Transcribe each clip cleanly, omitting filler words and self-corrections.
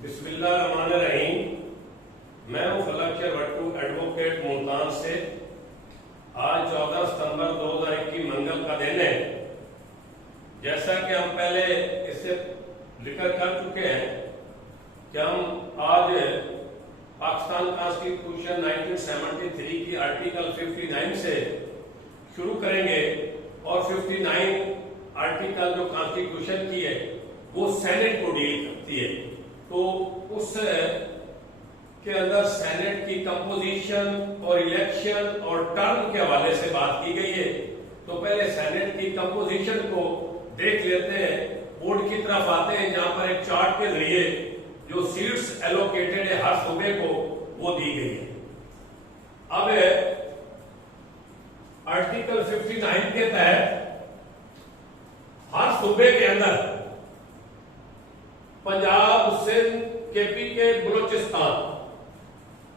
بسم اللہ الرحمن الرحیم۔ میں مفلک بٹو ایڈوکیٹ ملتان سے۔ آج 14 ستمبر 2021 منگل کا دن ہے۔ جیسا کہ ہم پہلے اس سے ذکر کر چکے ہیں کہ ہم آج پاکستان کانسٹیٹیوشن 1973 کی آرٹیکل 59 سے شروع کریں گے، اور 59 آرٹیکل جو کانسٹیٹیوشن کی ہے وہ سینٹ کو ڈیل کرتی ہے۔ تو اس کے اندر سینٹ کی کمپوزیشن اور الیکشن اور ٹرم کے حوالے سے بات کی گئی ہے۔ تو پہلے سینٹ کی کمپوزیشن کو دیکھ لیتے ہیں۔ بورڈ کی طرف آتے ہیں جہاں پر ایک چارٹ کے ذریعے جو سیٹس ایلوکیٹڈ ہے ہر صوبے کو وہ دی گئی ہے۔ اب آرٹیکل 59 کے تحت ہر صوبے کے اندر پنجاب، سندھ، کے پی کے، بلوچستان،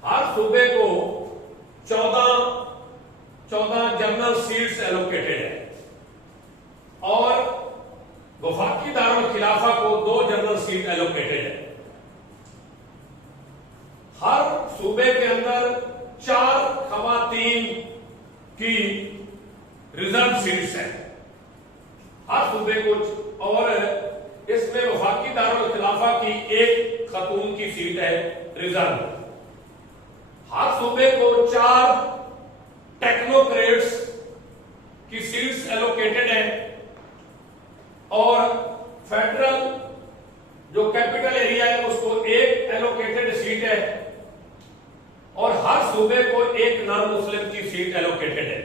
ہر صوبے کو 14 جنرل سیٹس ایلوکیٹڈ ہے، اور وفاقی دارالخلافہ کو 2 جنرل سیٹ ایلوکیٹڈ ہے۔ ہر صوبے کے اندر 4 خواتین کی ریزرو سیٹس ہیں ہر صوبے کو، اور اس میں وفاقی دارالخلافہ کی 1 خاتون کی سیٹ ہے ریزرو۔ ہر صوبے کو 4 ٹیکنوکریٹس کی سیٹس ایلوکیٹڈ ہیں، اور فیڈرل جو کیپٹل ایریا ہے اس کو 1 ایلوکیٹڈ سیٹ ہے، اور ہر صوبے کو 1 نان مسلم کی سیٹ ایلوکیٹڈ ہے۔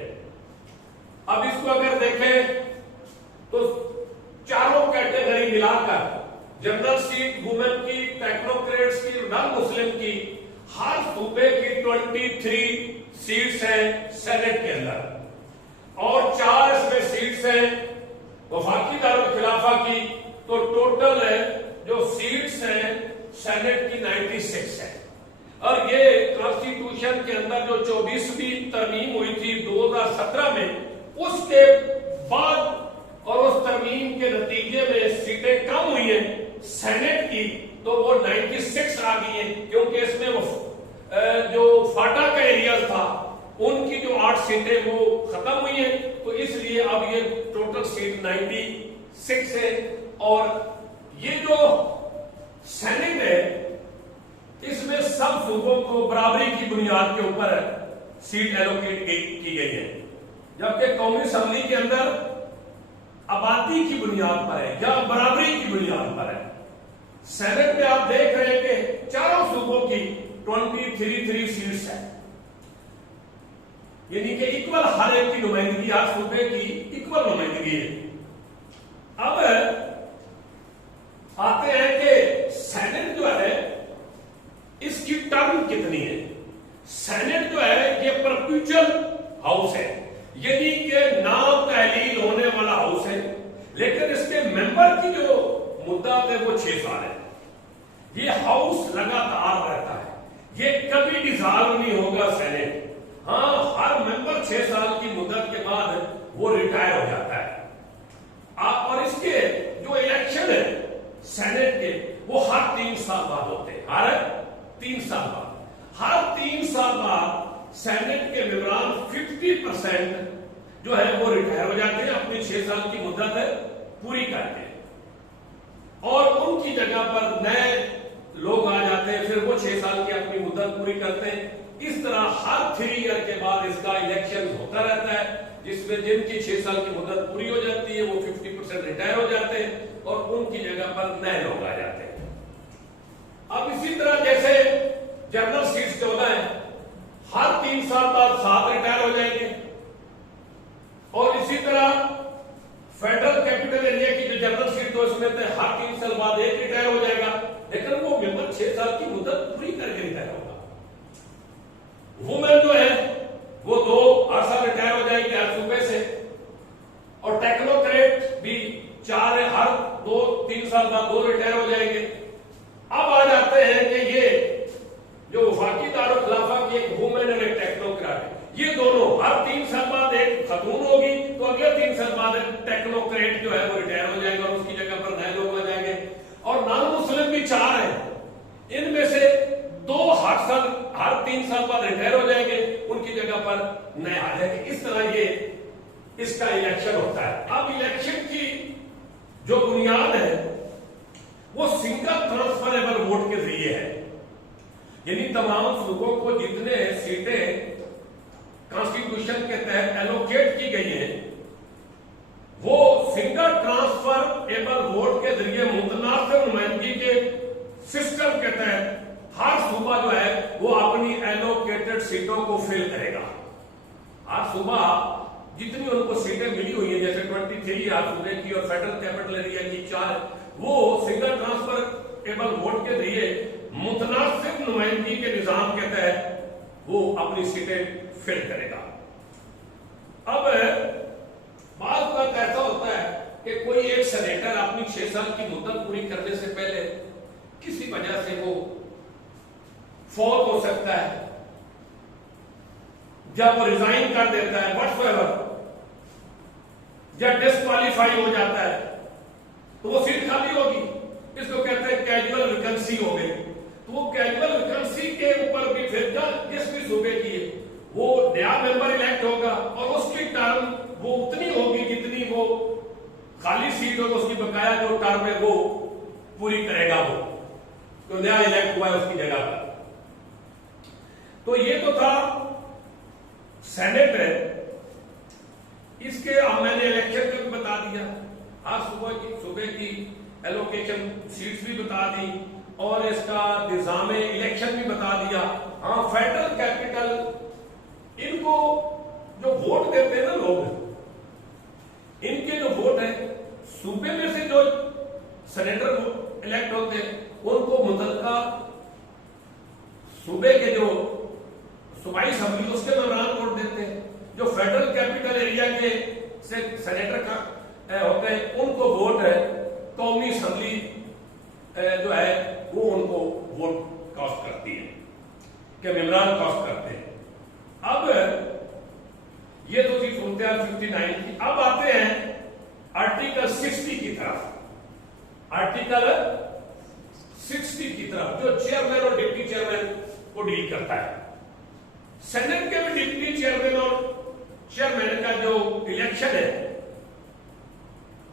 اب اس کو اگر دیکھیں تو چاروں کیٹیگری ملا کر جنرل سیٹ وومن کی، ٹیکنوکریٹس کی، نان مسلم کی، ہر صوبے کی 23 سیٹس ہیں سینٹ کے اندر، اور 4 اس میں سیٹس ہیں وفاقی دارالخلافہ کی۔ تو ٹوٹل جو سیٹس ہیں سینٹ کی 96 ہے۔ اور یہ کانسٹیٹیوشن کے اندر جو 24ویں ترمیم ہوئی تھی 2017 میں، اس کے بعد اور اس ترمیم کے نتیجے میں سیٹیں کم ہوئی ہیں سینٹ کی، تو وہ 96 آ گئی ہیں، کیونکہ اس میں جو فاٹا کا ایریا تھا ان کی جو 8 سیٹیں وہ ختم ہوئی ہیں، تو اس لیے اب یہ ٹوٹل سیٹ 96 ہے۔ اور یہ جو سینٹ ہے اس میں سب صوبوں کو برابری کی بنیاد کے اوپر سیٹ ایلوکیٹ کی گئی ہے، جبکہ قومی اسمبلی کے اندر آبادی کی بنیاد پر ہے یا برابری کی بنیاد پر ہے۔ سینٹ میں آپ دیکھ رہے ہیں کہ چاروں صوبوں کی 23 سیٹس ہیں، یعنی کہ ایکول ہر ایک کی نمائندگی، ہر صوبے کی ایکول نمائندگی ہے۔ اب آتے ہیں کہ سینٹ جو ہے اس کی ٹرم کتنی ہے۔ سینٹ جو ہے یہ پرپیچل ہاؤس ہے، یعنی کہ نام تحلیل ہونے والا ہاؤس ہے، لیکن اس کے ممبر کی جو مدت ہے وہ 6 سال ہے۔ یہ ہاؤس لگاتار رہتا ہے، یہ کبھی ڈیزالو نہیں ہوگا سینٹ۔ ہاں، ہر ممبر 6 سال کی مدت کے بعد وہ ریٹائر ہو جاتا ہے، اور اس کے جو الیکشن ہے سینٹ کے وہ ہر 3 سال بعد ہوتے ہیں، ہر 3 سال بعد۔ ہر 3 سال بعد سینٹ کے ممبران 50% جو ہے وہ ریٹائر ہو جاتے ہیں، اپنی 6 سال کی مدت ہے پوری کرتے ہیں، اور ان کی جگہ پر نئے لوگ آ جاتے ہیں، پھر وہ 6 سال کی اپنی مدت پوری کرتے ہیں۔ اس طرح ہر 3 ایئر کے بعد اس کا الیکشن ہوتا رہتا ہے، جس میں جن کی 6 سال کی مدت پوری ہو جاتی ہے وہ 50% ریٹائر ہو جاتے ہیں، اور ان کی جگہ پر نئے لوگ آ جاتے ہیں۔ اب اسی طرح جیسے جنرل سیٹس 14 ہیں، ہر 3 سال بعد 7 ریٹائر ہو جائیں گے، اور اسی طرح فیڈرل کیپٹل ایریا کی جو جنرل سیٹ تو اس میں ہر 3 سال بعد 1 ریٹائر ہو جائے گا، لیکن وہ ممبر 6 سال کی مدت پوری کر کے ریٹائر ہوگا۔ وومن جو ہے وہ 2 سال ریٹائر ہو جائے گی ہر صوبے سے، اور ٹیکنوکریٹ بھی 4 ہے، ہر 2-3 سال بعد 2 ریٹائر ہو جائیں گے۔ اب آ جاتے ہیں کہ یہ جو وفاقی دارالخلافہ کی ایک وومن اور ایک ٹیکنوکریٹ ہے، یہ دونوں ہر 3 سال بعد 1 خاتون ہوگی، تو اگلے 3 سال بعد ٹیکنوکریٹ جو ہے وہ ریٹائر ہو جائے گا، اور اس کی جگہ پر نئے لوگ آ جائیں گے۔ اور نان مسلم بھی 4 ہیں، 3 साल बाद रिटायर हो जाएंगे, उनकी जगह पर नए आ जाएंगे। इस तरह ये इसका इलेक्शन होता है। अब इलेक्शन की जो बुनियाद है वो सिंगल ट्रांसफरेबल वोट के जरिए है, यानी तमाम सूबों को जितने सीटें कॉन्स्टिट्यूशन के तहत एलोकेट की गई है वो सिंगल ट्रांसफरेबल वोट के जरिए मुतनासिब नुमाइंदगी के सिस्टम के तहत हर सूबा जो है वो अपनी एलोकेटेड सीटों को फिल करेगा। हर सूबा जितनी उनको सीटें मिली हुई है, जैसे 23 हर सूबे की और फेडरल कैपिटल एरिया की 4, वो सिंगल ट्रांसफरेबल वोट के जरिए मुतनासिब नुमाइंदगी के निजाम के तहत वो अपनी सीटें फिल करेगा। अब बात बात ऐसा होता है कि कोई एक सेनेटर अपनी 6 साल की मुद्दत पूरी करने से पहले किसी वजह से वो फौत हो सकता है, जब वो रिजाइन कर देता है व्हाटएवर, जब डिस्क्वालीफाई हो जाता है तो वो सीट खाली होगी। इसको कहते हैं कैजुअल वैकेंसी हो गई। तो वो कैजुअल वैकेंसी के ऊपर भी फिर जिस भी सूबे की है वो नया मेंबर इलेक्ट होगा और उसकी टर्म वो उतनी होगी जितनी वो खाली सीट होगी, उसकी बकाया जो टर्म है वो पूरी करेगा वो तो नया इलेक्ट हुआ है उसकी जगह पर। तो ये तो था सेनेट है। इसके अब मैंने इलेक्शन का भी बता दिया, आज सुबह की एलोकेशन सीट्स भी बता दी और इसका निजाम इलेक्शन भी बता दिया। हाँ, फेडरल कैपिटल इनको जो वोट देते हैं ना लोग, इनके जो वोट है सूबे में से जो सेनेटर इलेक्ट होते हैं उनको मुतल्लिका सूबे के जो सूबाई असेंबली उसके दौरान वोट देते हैं। जो फेडरल कैपिटल एरिया के से सेनेटर का होते हैं उनको वोट है कौमी असेंबली जो है वो उनको वोट कास्ट करती है कि मेंबरान कास्ट करते हैं। अब ये तो थी सूरत 59 की। अब आते हैं आर्टिकल 60 की तरफ। आर्टिकल 60 की तरफ जो चेयरमैन और डिप्टी चेयरमैन को डील करता है। सेनेट के भी डिप्टी चेयरमैन और चेयरमैन का जो इलेक्शन है,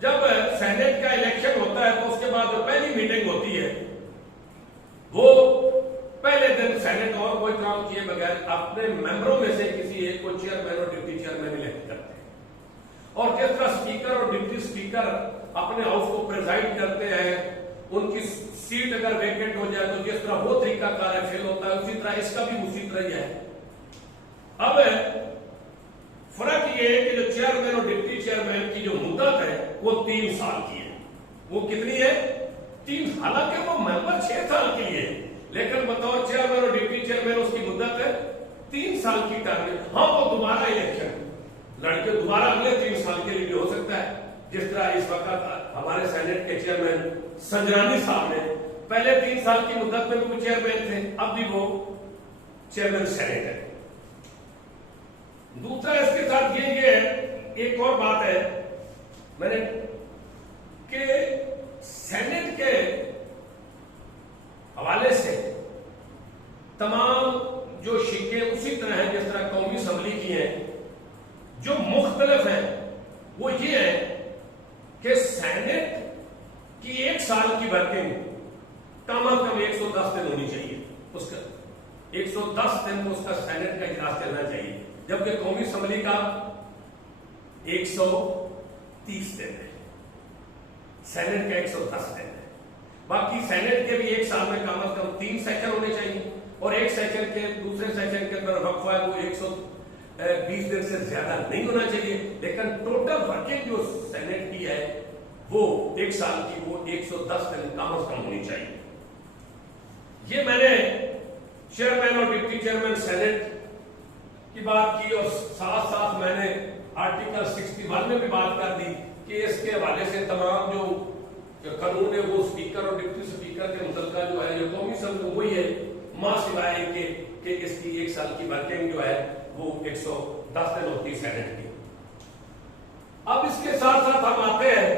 जब सेनेट का इलेक्शन होता है तो उसके बाद जो पहली मीटिंग होती है वो पहले दिन सेनेट और कोई काम किए बगैर अपने मेंबरों में से किसी एक को चेयरमैन और डिप्टी चेयरमैन इलेक्ट करते हैं। और जिस तरह स्पीकर और डिप्टी स्पीकर अपने हाउस को प्रेजाइड करते हैं, उनकी सीट अगर वेकेंट हो जाए तो जिस तरह वो तरीका कार्य फेल होता है उसी तरह इसका भी उसी तरह ही है। अब फर्क ये है कि जो चेयरमैन और डिप्टी चेयरमैन की जो मुद्दत है वो 3 साल की है। वो कितनी है? 3। हालांकि वो मेंबर 6 साल के लिए है, लेकिन बतौर चेयरमैन और डिप्टी चेयरमैन उसकी मुद्दत है 3 साल की टर्म है। हाँ, वो दोबारा इलेक्शन लड़के दोबारा अगले 3 साल के लिए भी हो सकता है। जिस तरह इस वक्त हमारे सेनेट के चेयरमैन संजरानी साहब ने पहले 3 साल की मुद्दत में भी वो चेयरमैन थे, अब भी वो चेयरमैन सेनेट है। दूसरा इसके साथ ये एक और बात है मैंने कि सेनेट के हवाले से तमाम जो शिक्के उसी तरह हैं जिस तरह कौमी असेंबली की हैं। जो मुख्तलिफ हैं वो ये है कि सेनेट की 1 साल की वर्किंग कम से कम 110 दिन होनी चाहिए। उसका 110 दिन उसका सेनेट का इजलास चलना चाहिए, जबकि कौमी असेंबली का 130 दिन है, सेनेट का 110 दिन है। बाकी सेनेट के भी 1 साल में कम से कम 3 सेशन होने चाहिए और एक सेशन के दूसरे सेशन के अंदर वक्फा है वो 120 दिन से ज्यादा नहीं होना चाहिए। लेकिन टोटल वर्किंग जो सेनेट की है वो 1 साल की वो 110 दिन कम से कम होनी चाहिए। ये मैंने चेयरमैन और डिप्टी चेयरमैन सेनेट की बात की और साथ साथ मैंने आर्टिकल 61 में भी बात कर दी कि इसके हवाले से तमाम जो कानून है वो स्पीकर और डिप्टी स्पीकर के मुतल्लिका जो है जो कौमी असेंबली वही है, मां सिवाय कि इसकी 1 साल की वर्किंग जो है वो 110 दिन होती है सेनेट की। अब इसके साथ साथ हम आते हैं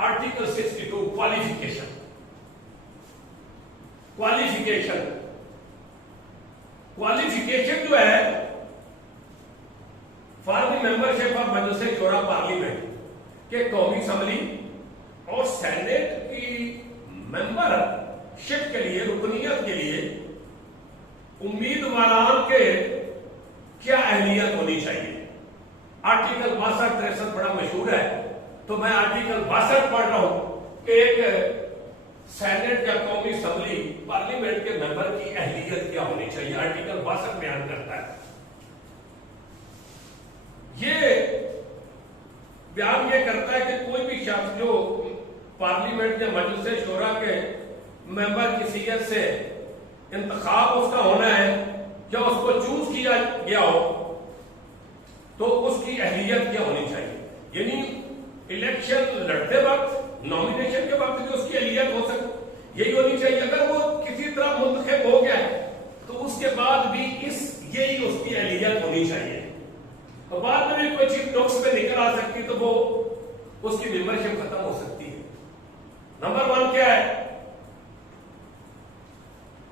आर्टिकल 62 क्वालिफिकेशन। क्वालिफिकेशन जो है for the membership of Majlis Shura parliament के कौमी असम्बली और सेनेट की मेंबरशिप के लिए, रुकनीयत के लिए उम्मीदवार के क्या अहलियत होनी चाहिए। आर्टिकल 62-63 बड़ा मशहूर है, तो मैं आर्टिकल 62 पढ़ रहा हूं कि एक सेनेट या कौमी असम्बली पार्लियामेंट के मेंबर की अहलियत क्या होनी चाहिए। आर्टिकल 62 बयान करता है। ये बयान ये करता है कि कोई भी शख्स जो पार्लियामेंट या मजलिस शूरा के मेंबर की सीयत से इंतखाब उसका होना है या उसको चूज किया गया हो, तो उसकी अहलियत क्या होनी चाहिए। यानी इलेक्शन लड़ते वक्त, नॉमिनेशन के वक्त भी उसकी अहलियत हो सकती यही होनी चाहिए। अगर वो किसी तरह मुंतखब हो गया है तो उसके बाद भी यही उसकी अहलियत होनी चाहिए। और बाद में भी कोई चीज टॉक्स पे निकल आ सकती तो वो उसकी मेंबरशिप खत्म हो सकती है। नंबर 1 क्या है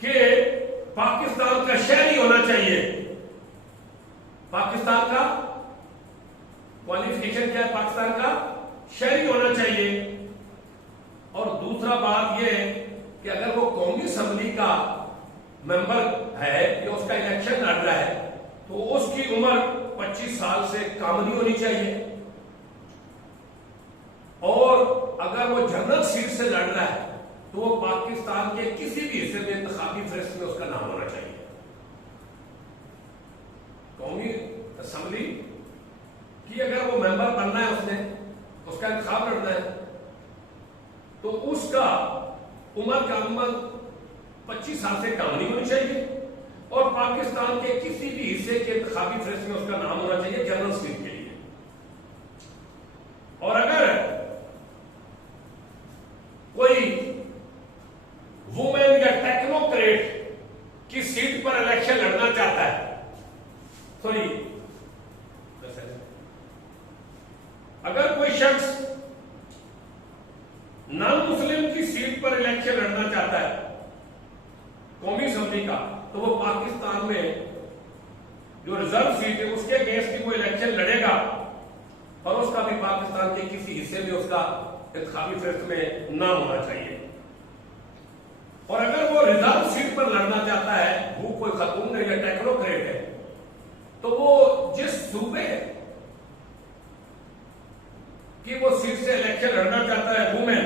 कि पाकिस्तान का शहरी होना चाहिए। पाकिस्तान का क्वालिफिकेशन क्या है? पाकिस्तान का शहरी होना चाहिए। और दूसरा बात यह है कि अगर वो कौमी असम्बली का मेंबर है या उसका इलेक्शन लड़ रहा है तो उसकी उम्र 25 साल से कम नहीं होनी चाहिए। और अगर वो जनरल सीट से लड़ रहा है तो वो पाकिस्तान के किसी भी हिस्से में इंतखाबी फहरिस्त में उसका नाम होना चाहिए। कौमी असम्बली की अगर वो मेंबर बनना है, उसका इंतखाब लड़ना है, तो उसका उम्र का अनुमान 25 साल से कम नहीं होनी चाहिए। और पाकिस्तान के किसी भी हिस्से के इंतखाबी फहरिस्त में उसका नाम होना चाहिए जनरल सीट के लिए। और अगर कोई वुमेन या टेक्नोक्रेट की सीट पर इलेक्शन लड़ना चाहता है, सॉरी, अगर कोई शख्स नॉन मुस्लिम की सीट पर इलेक्शन लड़ना चाहता है कौमी असम्बली का, तो वो पाकिस्तान में जो रिजर्व सीट है उसके अगेंस्ट भी वो इलेक्शन लड़ेगा और उसका भी पाकिस्तान के किसी हिस्से में उसका इंतखाबी फहरिस्त में नाम होना चाहिए। और अगर वो रिजर्व सीट पर लड़ना चाहता है, वो कोई खातून है या टेक्नोक्रेट है, तो वो जिस सूबे की वो सीट से इलेक्शन लड़ना चाहता है वुमेन,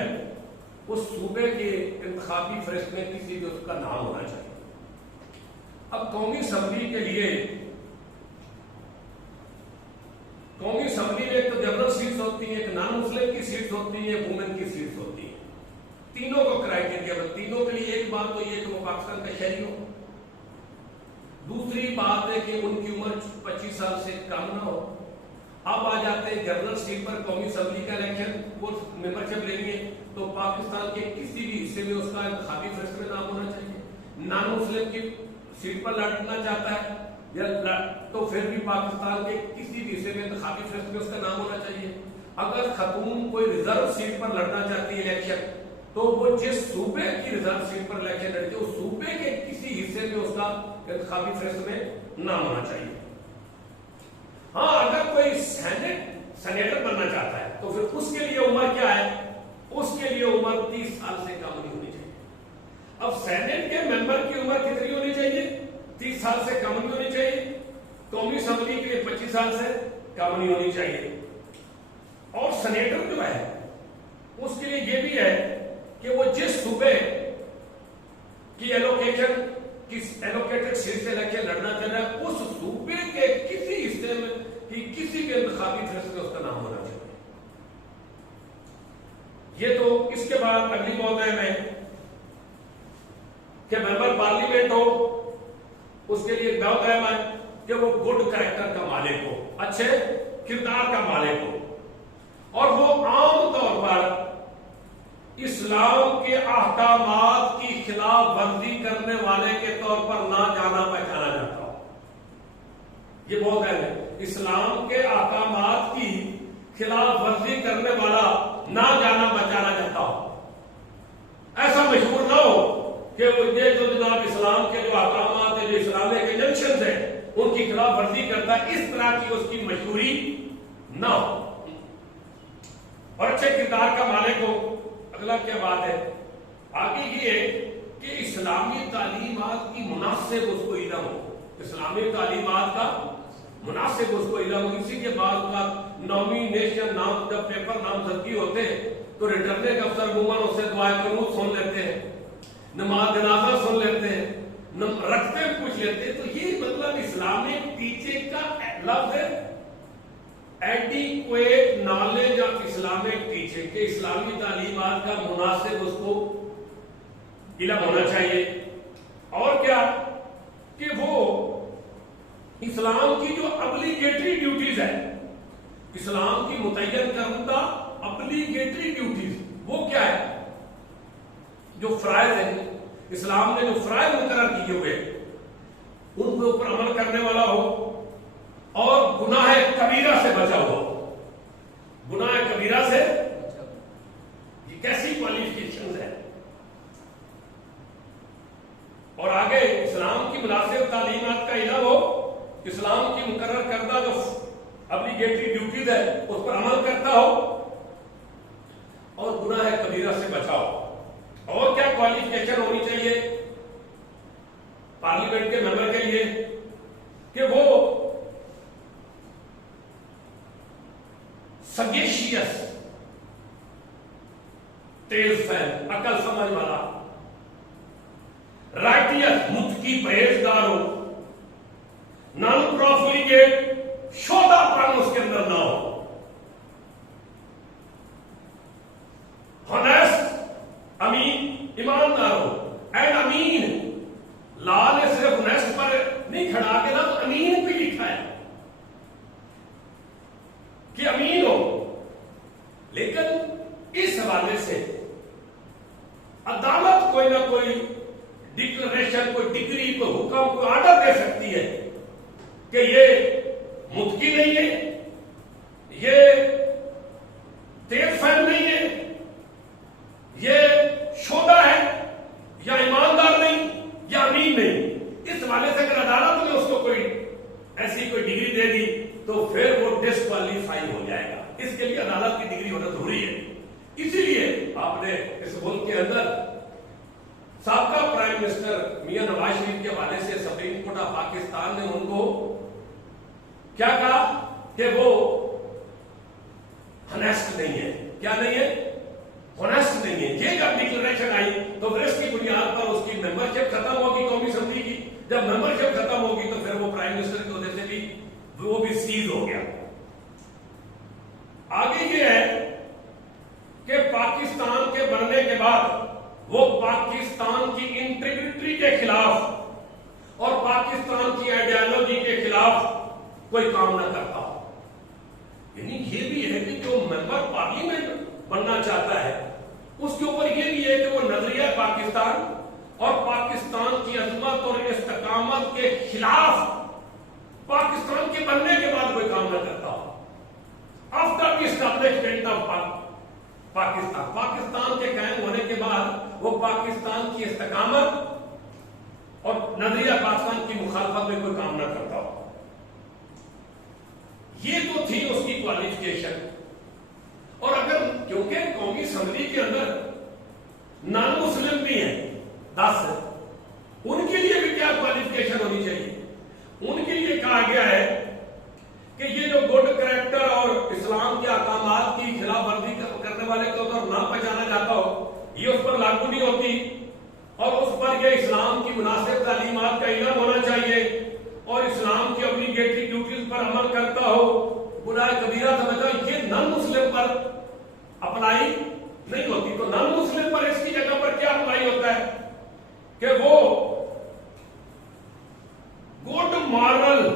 उस सूबे के इंतखाबी फहरिस्त में किसी भी उसका नाम होना चाहिए। अब कौमी असम्बली के लिए, कौमी असम्बली में एक तो जनरल सीट्स होती हैं, एक नॉन मुस्लिम की सीट्स होती हैं, वुमेन की सीट्स होती हैं। तीनों को क्राइटेरिया, तीनों के लिए एक बात तो ये कि वो पाकिस्तान का शहरी हो। दूसरी बात है कि उनकी उम्र 25 साल से कम ना हो। अब आ जाते हैं जनरल सीट पर कौमी असम्बली का इलेक्शन, वो मेंबरशिप लेनी है तो पाकिस्तान के किसी भी हिस्से में उसका इंतखाबी फहरिस्त में नाम होना चाहिए। नॉन मुस्लिम की सीट पर लड़ना चाहता है या तो फिर भी पाकिस्तान के किसी भी हिस्से में इंतखाबी फहरिस्त में उसका नाम होना चाहिए। अगर खातून कोई रिजर्व सीट पर लड़ना चाहती है इलेक्शन, तो वो जिस सूबे की रिजर्व सीट पर इलेक्शन लड़ती है उस सूबे के किसी हिस्से में उसका इंतखाबी फहरिस्त में नाम होना चाहिए। हाँ, अगर कोई सेनेटर बनना चाहता है तो फिर उसके लिए उम्र क्या है? उसके लिए उम्र 30 साल से कम नहीं होनी चाहिए। अब सेनेट के मेंबर की उम्र कितनी होनी चाहिए? 30 साल से कम नहीं होनी चाहिए। कौमी असम्बली के लिए 25 साल से कम नहीं होनी चाहिए। और सेनेटर जो है उसके लिए यह भी है कि वो जिस सूबे की एलोकेटेड सीट से इलेक्शन लड़ना चाह रहा है, उस सूबे के किसी हिस्से में कि किसी भी इंतखाबी फहरिस्त में उसका नाम होना चाहिए। ये तो इसके बाद अगली बात है मैं कि मेंबर पार्लियामेंट हो, उसके लिए बहुत अहम है कि वो गुड कैरेक्टर का मालिक हो, अच्छे किरदार का मालिक हो और वो आम तौर पर इस्लाम के अहकामात की खिलाफ वर्जी करने वाले के तौर पर ना जाना पहचाना जाता हो। ये बहुत अहम है। इस्लाम के अहकामात की खिलाफ वर्जी करने वाला ना जाना पहचाना जाता हो। ऐसा मशहूर ना हो कि ये जो जनाब इस्लाम के जो अहकामात والے جو اسلامک ایجنشنز ہیں ان کی خلاف ورزی کرتا ہے، اس طرح کی اس کی مشہوری نہ ہو اور اچھے کردار کا مالک ہو۔ اگلا کیا بات ہے آگے یہ کہ اسلامی تعلیمات کی مناسب اس کو علم ہو، اسلامی تعلیمات کا مناسب اس کو علم ہو۔ اسی کے بعد کا نامینیشن نام جب پیپر نامزدگی ہوتے ہیں تو ریٹرننگ افسر عموماً اس سے دعائے قنوت سن لیتے ہیں، نماز جنازہ سن لیتے ہیں، رکھتے پوچھ لیتے ہیں۔ تو یہ مطلب اسلامک ٹیچنگ کا لفظ ہے adequate knowledge of Islamic teaching, کہ اسلامی تعلیمات کا مناسب اس کو علم ہونا چاہیے۔ اور کیا کہ وہ اسلام کی جو ابلیگیٹری ڈیوٹیز ہے، اسلام کی متعین کردہ ابلیگیٹری ڈیوٹیز، وہ کیا ہے؟ جو فرائض ہیں، اسلام نے جو فرائض مقرر کیے ہوئے ان کے اوپر عمل کرنے والا ہو اور گناہ کبیرہ سے بچا ہوا ہو۔ گناہ کبیرہ سے یہ کیسی کوالیفیکیشنز ہے؟ اور آگے اسلام کی مناسب تعلیمات کا علم ہو، اسلام کی مقرر کردہ جو ابلیگیٹری ڈیوٹیز ہے اس پر عمل کرتا ہو اور گناہ کبیرہ سے بچا ہو۔ اور کیا کوالیفیکیشن ہونی چاہیے پارلیمنٹ کے ممبر کے لیے؟ کہ وہ سگیشیس، تیز فہم، عقل سمجھ والا، رائٹیس، متقی، پرہیزگار ہو، نان پروفلیگیٹ، شودہ پن اس کے اندر نہ ہو، ہونیسٹ، امین، ایماندار ہو۔ اینڈ امین، لا نے صرف ہونیسٹ پر نہیں کھڑا کے نہ امین بھی لکھا ہے کہ امین ہو۔ لیکن اس حوالے سے عدالت کوئی نہ کوئی ڈکلریشن، کوئی ڈگری، کوئی حکم، کوئی آرڈر دے سکتی ہے کہ یہ متقی نہیں ہے، یہ تیز فہم نہیں ہے، یہ شودہ ہے، یا ایماندار نہیں، یا امین نہیں۔ اس حوالے سے اگر عدالت نے اس کو کوئی ایسی کوئی ڈگری دے دی تو پھر وہ ڈسکوالیفائی ہو جائے گا۔ اس کے لیے عدالت کی ڈگری ہونا ضروری ہے۔ اسی لیے آپ نے اس ملک کے اندر سابقہ پرائم منسٹر میاں نواز شریف کے حوالے سے سپریم کورٹ آف پاکستان نے ان کو کیا کہا کہ وہ ہنیسٹ نہیں ہے۔ کیا نہیں ہے؟ ہنیسٹ نہیں ہے۔ یہ جب ڈکلریشن آئی تو پھر اس کی بنیاد پر اس کی ممبرشپ ختم ہوگی قومی اسمبلی کی۔ جب ممبرشپ ختم ہوگی تو پھر وہ پرائم منسٹر کی وجہ سے بھی وہ بھی سیز ہو گیا۔ آگے یہ ہے کہ پاکستان کے بننے کے بعد وہ پاکستان کی انٹیگریٹی کے خلاف اور پاکستان کی آئیڈیالوجی کے خلاف کوئی کام نہ کرتا ہو۔ یعنی یہ بھی ہے کہ جو ممبر پارلیمنٹ بننا چاہتا ہے اس کے اوپر یہ بھی ہے کہ وہ نظریہ پاکستان اور پاکستان کی عظمت اور استقامت کے خلاف پاکستان کے بننے کے بعد کوئی کام نہ کرتا ہو۔ After the establishment of Pakistan, Pakistan کے قائم ہونے کے بعد وہ پاکستان کی استقامت اور نظریہ پاکستان کی مخالفت میں کوئی کام نہ کرتا ہو۔ یہ تو تھی اس کی کوالیفیکیشن۔ اور اگر کیونکہ قومی اسمبلی کے اندر نان مسلم بھی ہیں 10، ان کے لیے بھی کیا کوالیفیکیشن ہونی چاہیے؟ ان کے لیے کہا گیا ہے کہ یہ جو گڈ کریکٹر اور اسلام کے احکامات کی خلاف ورزی کرنے والے کو اگر نہ پہچانا جاتا ہو یہ اس پر لاگو نہیں ہوتی، اور اس پر یہ اسلام کی مناسب تعلیمات کا علم ہونا چاہیے اور اسلام کی ابلیگیٹری ڈیوٹیز پر عمل کرتا ہو، گناہ کبیرہ سمجھتا ہو، یہ نان مسلم پر اپلائی نہیں ہوتی۔ تو نان مسلم پر اس کی جگہ پر کیا اپلائی ہوتا ہے کہ وہ گڈ مارل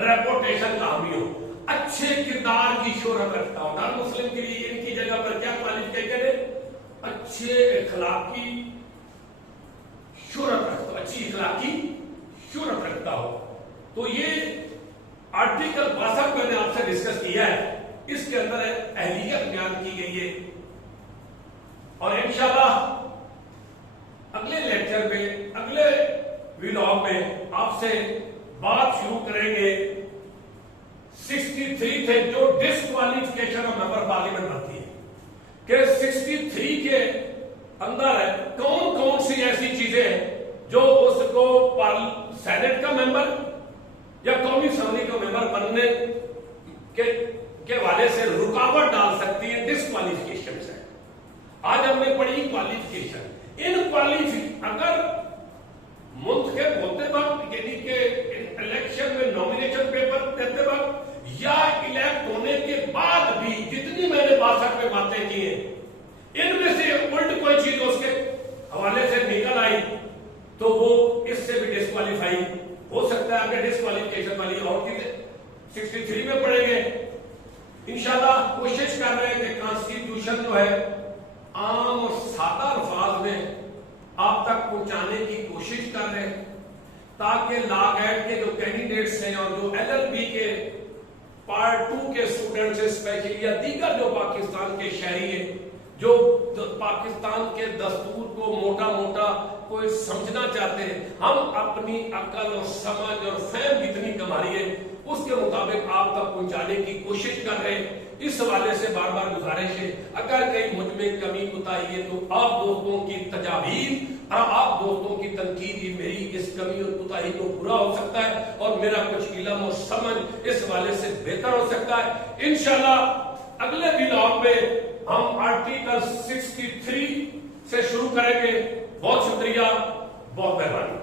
ریپوٹیشن کا حامی ہو، اچھے کردار کی شہرت رکھتا ہو۔ نان مسلم کے لیے ان کی جگہ پر کیا کوالیفیکیشن ہے؟ اچھے اخلاقی شہرت رکھتا ہو، اچھی اخلاقی شہرت رکھتا ہو۔ تو یہ آرٹیکل 62 میں نے آپ سے ڈسکس کیا ہے، اس کے اندر اہلیت بیان کی گئی ہے، اور انشاءاللہ اگلے لیکچر میں، اگلے व्लॉग में आपसे बात शुरू करेंगे 63 थे जो डिस्क्वालिफिकेशन ऑफ मेंबर पार्लियामेंट बनती है कि 63 के अंदर कौन कौन सी ऐसी चीजें हैं जो उसको सेनेट का मेंबर या कौमी असेंबली का मेंबर बनने के वाले से रुकावट डाल सकती है। डिस्क्वालिफिकेशन से आज हमने पढ़ी क्वालिफिकेशन। इन क्वालिफिकेशन अगर मुंतखब होते वक्त यानी कि इलेक्शन में नॉमिनेशन पेपर देते वक्त या इलेक्ट होने के बाद भी जितनी मैंने 62 में बातें की हैं इनमें से उल्ट कोई चीज उसके हवाले से निकल आई तो वो इससे भी डिस्क्वालीफाई हो सकता है। अगर डिस्क्वालिफिकेशन वाली और चीजें 63 में पढ़ेंगे इंशाल्लाह। कोशिश कर रहे हैं कि कॉन्स्टिट्यूशन जो है आम और सादा अल्फाज में आप तक पहुंचाने की कोशिश कर रहे हैं ताकि लॉ गाइड के जो कैंडिडेट्स हैं और जो LLB के पार्ट 2 के स्टूडेंट्स स्पेशली या दीगर जो पाकिस्तान के शहरी हैं जो पाकिस्तान के दस्तूर को मोटा मोटा कोई समझना चाहते हैं, हम अपनी अकल और समझ और फहम जितनी हमारी है उसके मुताबिक आप तक पहुंचाने की कोशिश कर रहे हैं। इस हवाले से बार बार गुजारिश है अगर कहीं मुझ में कमी कुताही है तो आप दोस्तों की तजावीज आप दोस्तों की तनकीद ही मेरी इस कमी और कुताही को पूरा हो सकता है और मेरा कुछ इल्म और समझ इस हवाले से बेहतर हो सकता है। इंशाल्लाह अगले व्लॉग में हम आर्टिकल 63 से शुरू करेंगे। बहुत शुक्रिया, बहुत मेहरबानी।